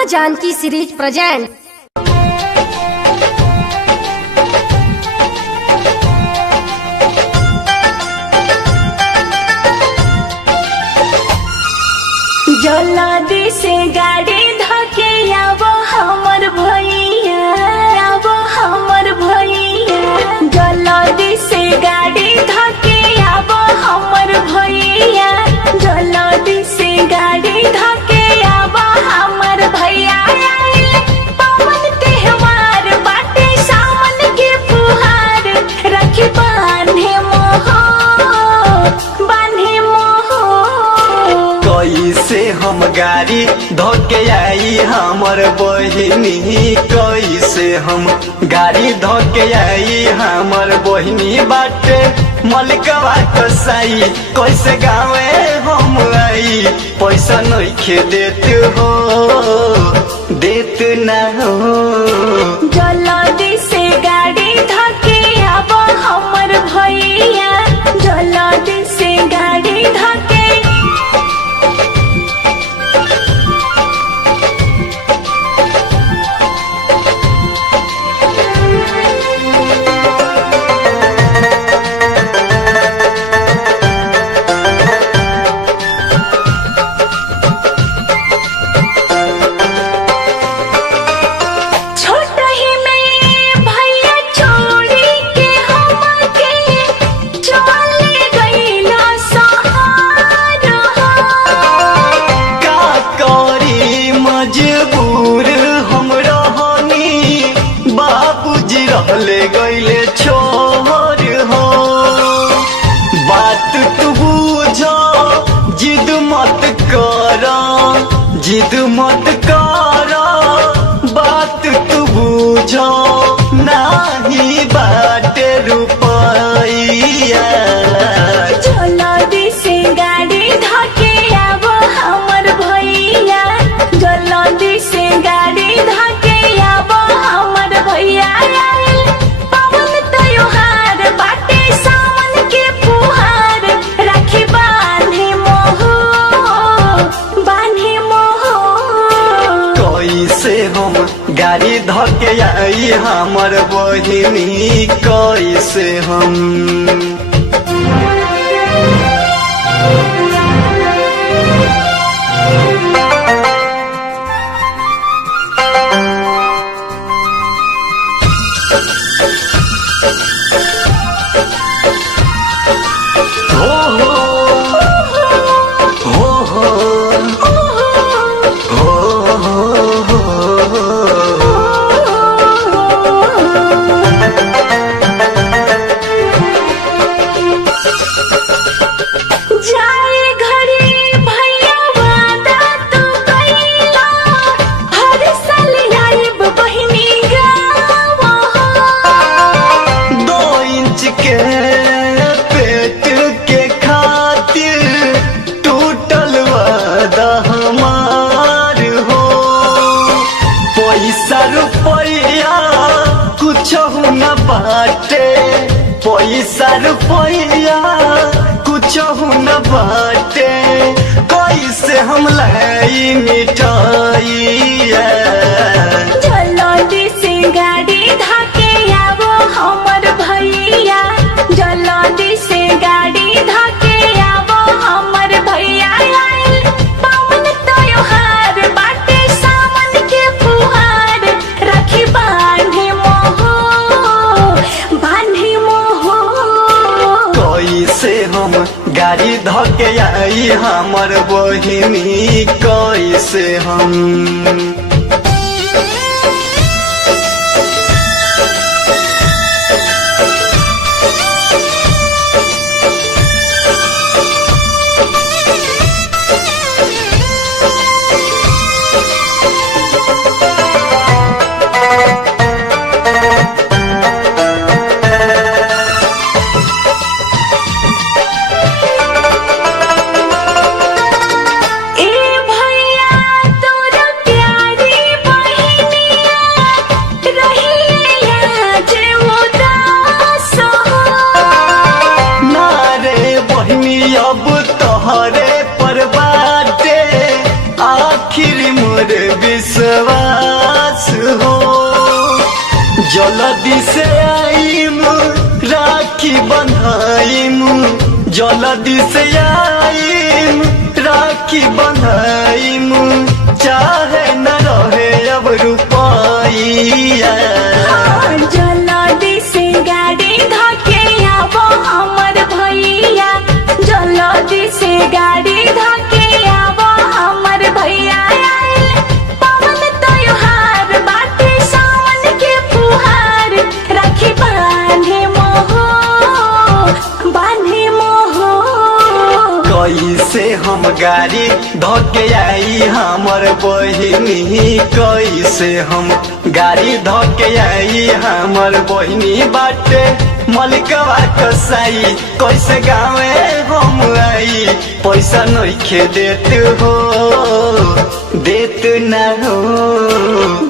माँ Janaki series present. जल्दी से गाड़ी धके आवो हमर भैया, आवो हमर भैया। जल्दी से गाड़ी धके आवो हमर भैया, जल्दी से गाड़ी धके आवो हमर भैया। पवन त्योहार बाटे सावन के फुहार, रखी बांधे मोह, बांधे मोह। कैसे हम गाड़ी धोके आई हमर बहिनी, कैसे हम गाड़ी धोके आई हमर बहिनी बाटे मलिकवा कसाई। कैसे गावे हम आई पैसा नइखे देत हो, देत ना हो। जल्दी से गाड़ी धके आवो हमर भैया, जल्दी से गाड़ी धके। ले गईले छोर हो, बात तू बुझो, जिद मत करो, जिद मत करो, बात तू बुझो, नाही बाटे रुपैया। जल्दी से गाड़ी धके आवो हमर भैया, जल्दी से गाड़ी धके आवो हमर भैया। गाड़ी धके आई हमर बहिनी, कैसे हम रुपैया कुछ न बाटे, पैसा रुपैया कुछ न बाटे। कैसे हम लाई मिठाइया। जल्दी से गाड़ी धके आवो हमर भैया, जल्दी से गाड़ी धके आवो हमर भैया। पवन त्योहार बाटे सावन के फुहार, रखी बांधे मोह, बांधे मोह। कैसे हम गाड़ी धके आई हमर बहिनी, कैसे हम ए भैया तोरा प्यार विश्वास हो। जल्दी से आईम राखी बंधाईम, जल्दी से आईम राखी बंधाईम, चाहे न रहे अब रुपया। जल्दी से गाड़ी धके आबो हमर भैया, जल्दी से गाड़ी धके आबो हमर भैया। पवन त्योहार बाटे सावन के फुहार, राखी बांधे मोहो बांधे मोहो। कैसे हम गाड़ी धके आई हमर बहिनी, कैसे हम गाड़ी धके आई हमर बहिनी बाटे मलिकवा कसाई। कैसे गावे हम आई, पैसा नइखे देत हो, देत ना हो।